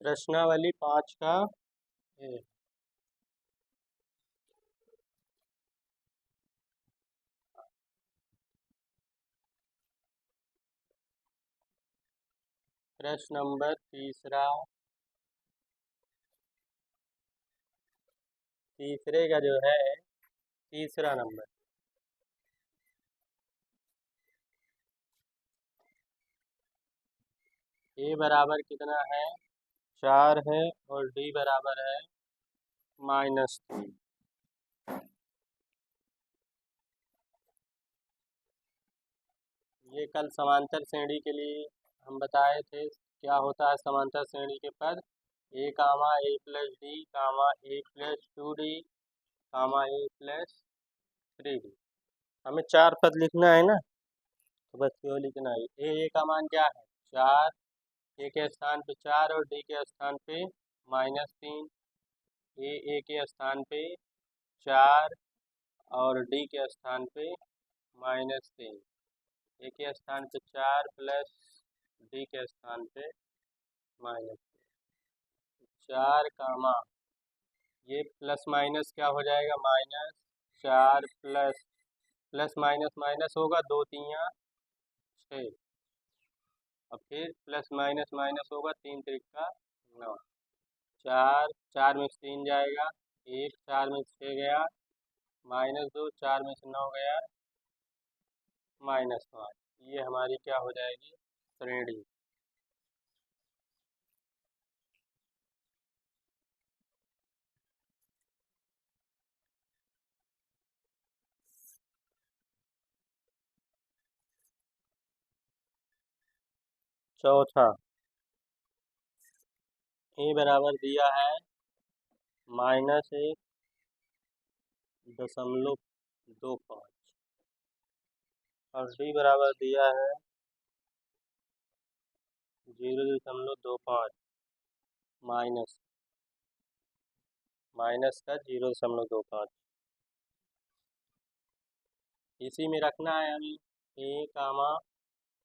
प्रश्नावली 5 का ए। प्रश्न नंबर तीसरे का जो है तीसरा नंबर। ए बराबर कितना है 4 है और डी बराबर है -3। ये कल समांतर श्रेणी के लिए हम बताए थे क्या होता है समांतर श्रेणी के पद। ए comma a plus D comma a plus 2d comma a plus 3d। हमें 4 पद लिखना है ना, तो बस यो लिखना है। ए का मान क्या है 4, ए के स्थान पे 4 और डी के स्थान पे -3। ए के स्थान पे 4 और डी के स्थान पे -3। ए के स्थान पे 4 प्लस डी के स्थान पे -3। 4 कामा ये प्लस माइनस क्या हो जाएगा -4 प्लस माइनस माइनस होगा 2 3 6 और फिर प्लस माइनस माइनस होगा 3 3 9। 4 में से 3 जाएगा 1, 4 में से 6 गया -2, 4 में से 9 गया -5। ये हमारी क्या हो जाएगी श्रेणी। चौथा ए बराबर दिया है -1.25 और डी बराबर दिया है 0.25 माइनस का 0.25। इसी में रखना है हमें ए comma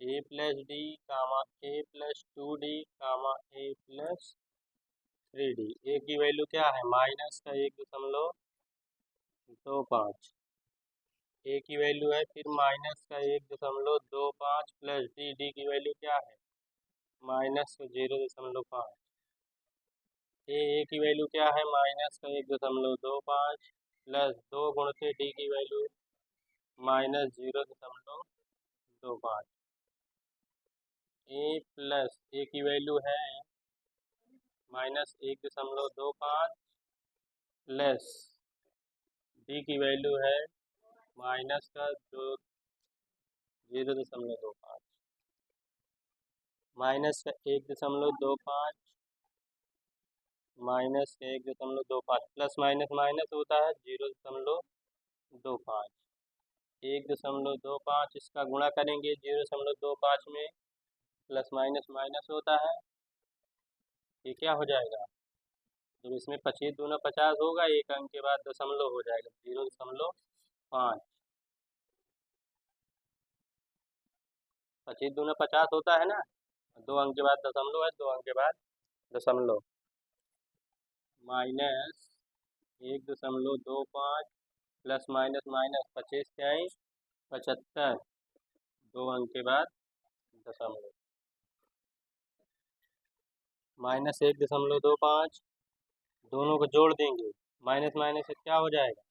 a plus D comma a plus 2d comma a plus 3d। A की वैल्यू क्या है माइनस का 1.25। ए की वैल्यू है फिर माइनस का 1.25 प्लस डी की वैल्यू क्या है माइनस का 0.5। ए की वैल्यू क्या है माइनस का 1.25 प्लस 2 गुण से डी की वैल्यू -0.25। ए की वैल्यू है -1.25 प्लस डी की वैल्यू है माइनस का 0.25। माइनस का 1.25 माइनस का 1.25 प्लस माइनस माइनस होता है 0.25। 1.25 इसका गुणा करेंगे 0.25 में प्लस माइनस माइनस होता है। ये क्या हो जाएगा जब इसमें 25 दूना 50 होगा एक अंक के बाद दशमलव हो जाएगा 0.5। 25 दूना 50 होता है ना, 2 अंक के बाद दशमलव है 2 अंक के बाद दशमलव। माइनस 1.25 प्लस माइनस माइनस 25 क्या है 75, 2 अंक के बाद दशमलव। -1.25 दोनों को जोड़ देंगे माइनस माइनस से क्या हो जाएगा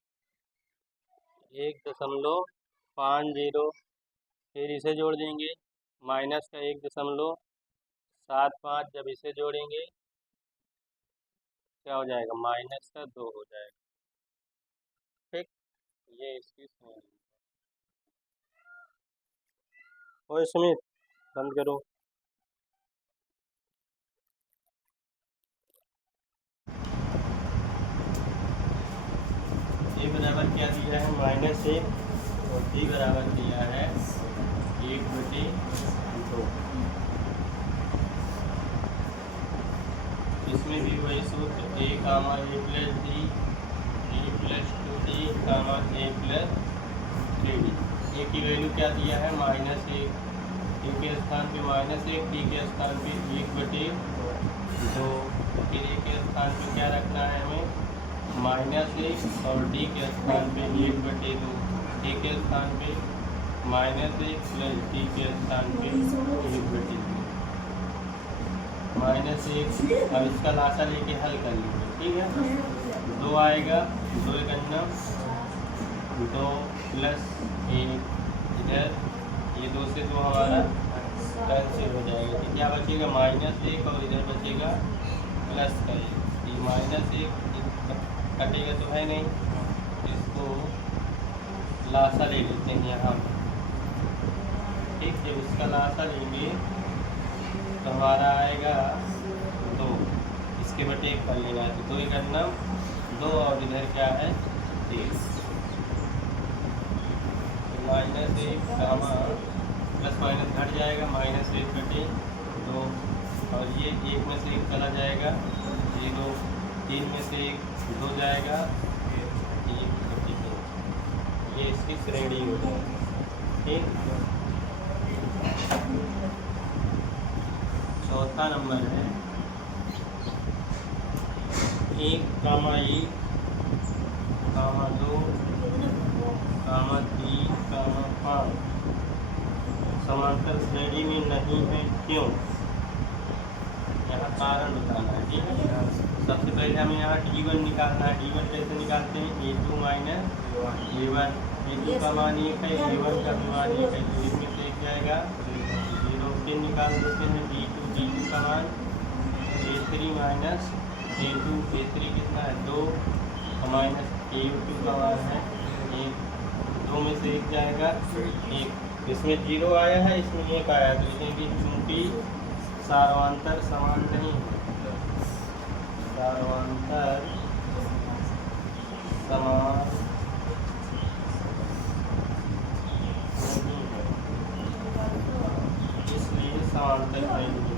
1.50। फिर इसे जोड़ देंगे माइनस का 1.75 जब इसे जोड़ेंगे क्या हो जाएगा माइनस का 2 हो जाएगा। ठीक, ये इसकी श्रेणी। ओए सुमित बंद करो। ए बराबर क्या दिया है -1 और डी बराबर दिया है 1/2। इसमें भी वही सूत्र a comma a plus d a plus 2d comma a plus 3d। A की वैल्यू क्या दिया है -1। ए के स्थान पे -1 डी के स्थान पे 1/2 2, फिर ए के स्थान पे क्या रखना है हमें, -1, और डी के स्थान पे 1/2, ए के स्थान पे -1 प्लस डी के स्थान पे 1/2 -1। अब इसका लासा लेके हल कर लेंगे, ठीक है। 2 आएगा, 2 गन्ना 2 प्लस 1 इधर, ये 2 से 2 हमारा कैंसिल हो जाएगा, तो क्या बचेगा -1 और इधर बचेगा प्लस का 1। ये -1 कटेगा तो है नहीं, इसको लासा ले लेते हैं यहाँ पर, ठीक। जब इसका लासा लेंगे तो हमारा आएगा 2, इसके बटे 1 कर लेना है, तो 2 करना 2 और इधर क्या है 3, तो -1 कामा प्लस माइनस घट जाएगा, -1/2, और ये 1 में से 1 चला जाएगा 0, 3 में से 1 2 जाएगा 1/2, ये इसकी श्रेणी होगी, ठीक। चौथा नंबर है 1, 1, 2, 3, 5 समांतर श्रेणी में नहीं है, क्यों? यहाँ कारण बताना है, ठीक है। सबसे पहले हमें यहाँ D1 निकालना है। D1 कैसे निकालते हैं, A2 माइनस A1, A2 का मान 1 है, A1 का भी मान 1 है, तो 1 में से 1 जाएगा 0, फिर निकाल देते हैं D2 का मान A3 माइनस A2, A3 कितना है 2, माइनस A2 का मान है 1, 2 में से 1 जाएगा 1, इसमें 0 आया है, इसमें 1 आया है, तो इसमें चूंकि सार्वंतर समान नहीं है, सार्वंतर समान नहीं है, इसलिए समांतर नहीं है।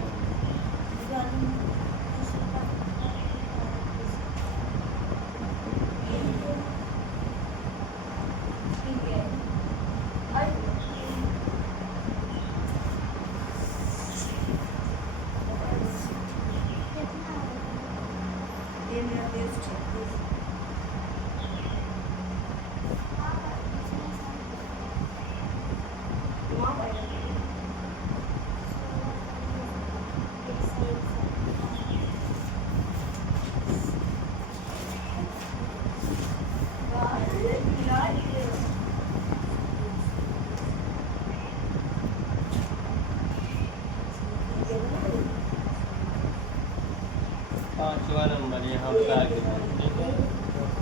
पाँचवा नंबर यहाँ पर आ गया, ठीक है।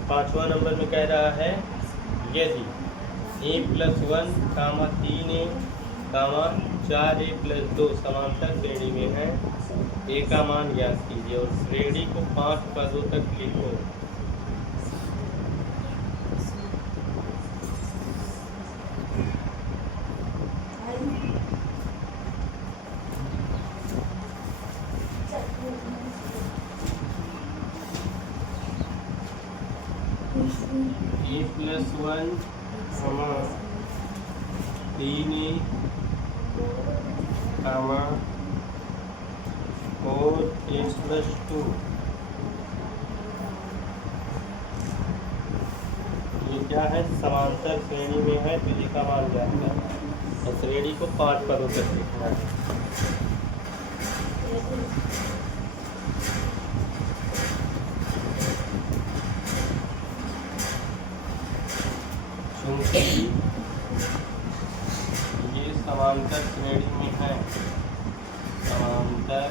5वां नंबर में कह रहा है यदि A+1, 3A, 4A + 2 समांतर श्रेणी में है, A का मान ज्ञात कीजिए और श्रेणी को 5 पदों तक लिखो। A+1, 3A, और A+2, ये क्या है, समांतर श्रेणी में है, तो ये का मान ज्ञात है और श्रेणी को 5 पदों तक लिखना है। चूंकि ये समांतर श्रेणी में है, समांतर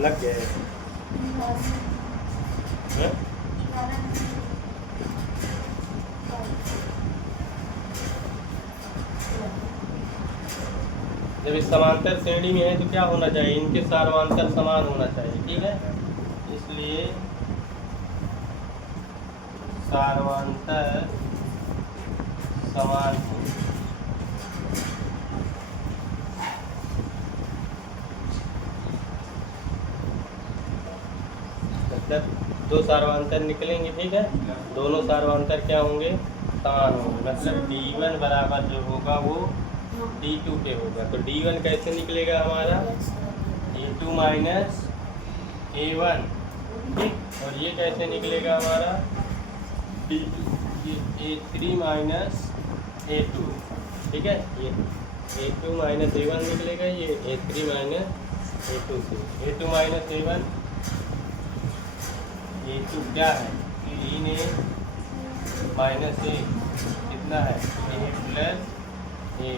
लग गए हैं? जब इस समांतर श्रेणी में है तो क्या होना चाहिए, इनके सार्वंतर समान होना चाहिए, ठीक है। इसलिए सार्वंतर समान हो। मतलब दो सार्वंतर निकलेंगे, ठीक है, दोनों सार्वंतर क्या होंगे, समान होंगे। मतलब D1 बराबर जो होगा वो D2 के होगा। तो D1 कैसे निकलेगा हमारा, A2 माइनस A1, ठीक। और ये कैसे निकलेगा हमारा D2, ये A3 माइनस A2, ठीक है। ये A2 माइनस A1 निकलेगा, ये A3 माइनस A2 से। A2 माइनस A1, A2 क्या है, 3A माइनस A कितना है, A प्लस A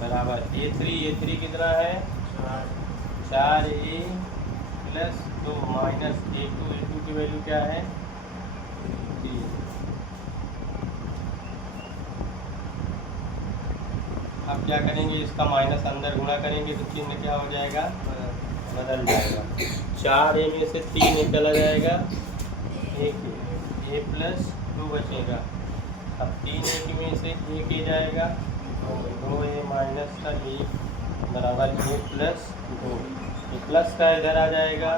बराबर A3 कितना है, 4A प्लस 2 माइनस A2 की वैल्यू क्या है, 3। अब क्या करेंगे, इसका माइनस अंदर गुणा करेंगे तो चिन्ह क्या हो जाएगा, बदल जाएगा। 4A में से 3A चला जाएगा, एक A प्लस 2 बचेगा। अब 3A में से 1A जाएगा, 2A माइनस का 1 बराबर A प्लस 2। ये प्लस का इधर आ जाएगा,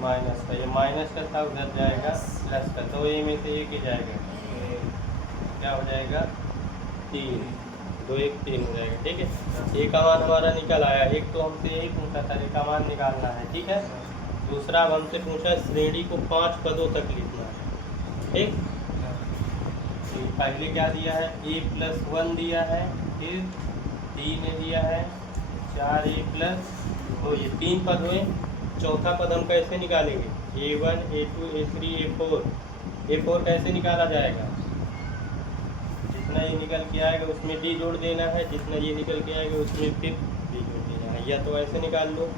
माइनस का, ये माइनस का था उधर जाएगा प्लस का। 2A में से 1A जाएगा, क्या हो जाएगा, 3, 2 1 3 हो जाएगा, ठीक है। एक का मान हमारा निकल आया। एक तो हमसे यही पूछा था, एक का मान निकालना है, ठीक है। दूसरा अब हमसे पूछा श्रेणी को 5 पदों तक लिखना है, ठीक। पहले क्या दिया है, A प्लस 1 दिया है, फिर 3A दिया है, 4A प्लस 2, ये 3 पद हुए। चौथा पद हम कैसे निकालेंगे, A1 A2 A3 A4। A4 कैसे निकाला जाएगा, जितना ये निकल के आएगा उसमें D जोड़ देना है, जितना ये निकल के आएगा उसमें फिर D जोड़ देना है। या तो ऐसे निकाल लो,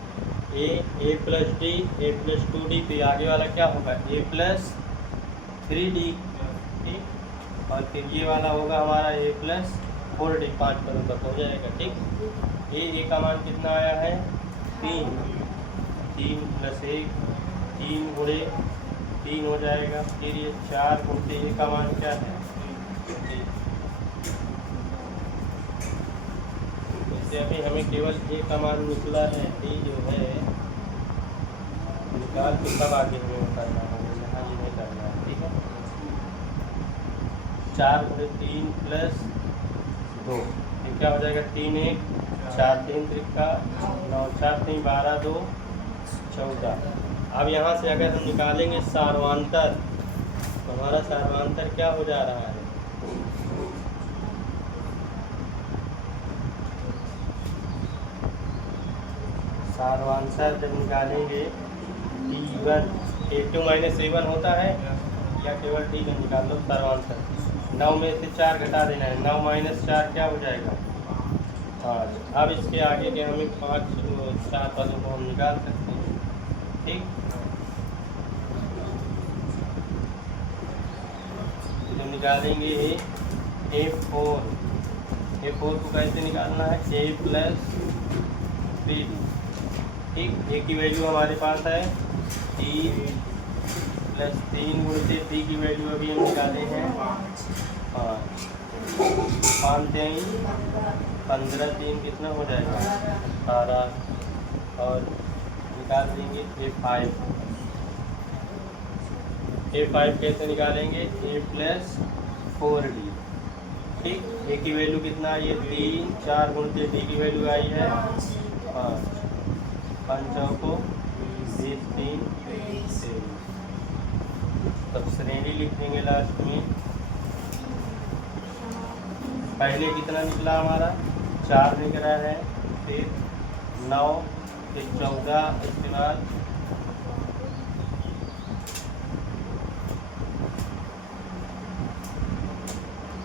A plus D A plus 2D, तो आगे वाला क्या होगा, A प्लस 3D, ठीक। और फिर ये वाला होगा हमारा A प्लस 4D, 5 पदों तक हो जाएगा, ठीक। A का मान कितना आया है, 3 प्लस 1 3 गुणे 3 हो जाएगा। फिर ये 4 गुणे A का मान क्या है, इससे अभी हमें केवल A का मान निकला है, D जो है निकाल के तब आगे हमें करना होगा, यहाँ ये नहीं करना है, ठीक है। 4 गुणे 3 प्लस 2, ये क्या हो जाएगा, 3 1 4 3 त्रिका 9, 4 3 12 2 14। अब यहाँ से अगर हम निकालेंगे सार्वांतर, तो हमारा सार्वांतर क्या हो जा रहा है, सार्वांतर जब निकालेंगे D1 A2 माइनस A1 होता है, या केवल D का निकाल लो सार्वांतर। 9 में से 4 घटा देना है, 9 माइनस 4 क्या हो जाएगा, 5। अब इसके आगे के हमें 4 पदों को हम निकाल सकते हैं, ठीक। जब निकालेंगे A4 को कैसे निकालना है, A प्लस 3D, ठीक। A की वैल्यू हमारे पास है 3 प्लस 3 गुणित D की वैल्यू अभी हम निकाले हैं 5, 5 3 15 3 कितना हो जाएगा, 18। और निकाल देंगे A5 कैसे निकालेंगे, A प्लस 4D, ठीक। A की वैल्यू कितना है, ये 3 4 गुणित D की वैल्यू आई है 5, 5 को 20 3 23। तब श्रेणी लिख देंगे लास्ट में। पहले कितना निकला हमारा, 4 निकला है, फिर 9, फिर 14, इसके बाद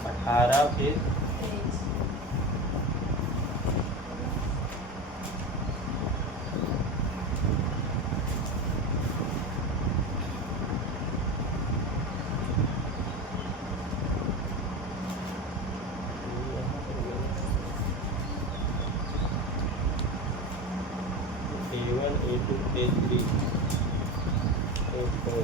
18, फिर 1 A2 A3 A4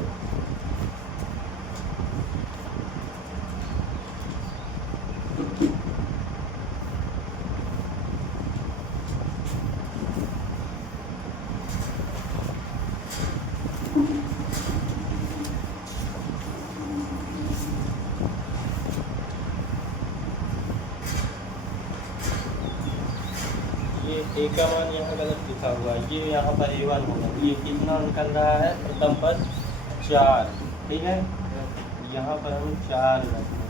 ये ए का मान यहाँ गलत लिखा हुआ है, ये यहाँ पर A1 होगा। ये कितना निकल रहा है? प्रथम पद 4, ठीक है। यहाँ पर हम 4 रख देंगे।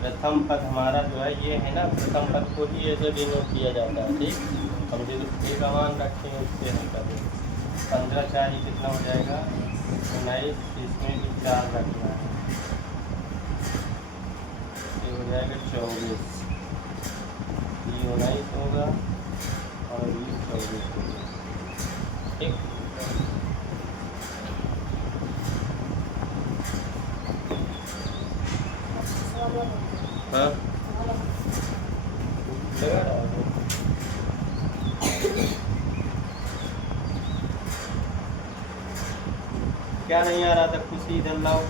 प्रथम पद हमारा जो है ये है ना, प्रथम पद को ही ऐसे डिनोट किया जाता है, ठीक। हम जो ए का मान रखें उससे हम करें 15 4 ही कितना हो जाएगा? 19। इसमें भी 4 रखना है, ये हो जाएगा 24। ये 19 होगा और ये 24 होगा, ठीक। हाँ लगा रहा है। क्या नहीं आ रहा था? खुशी इधर लाओ।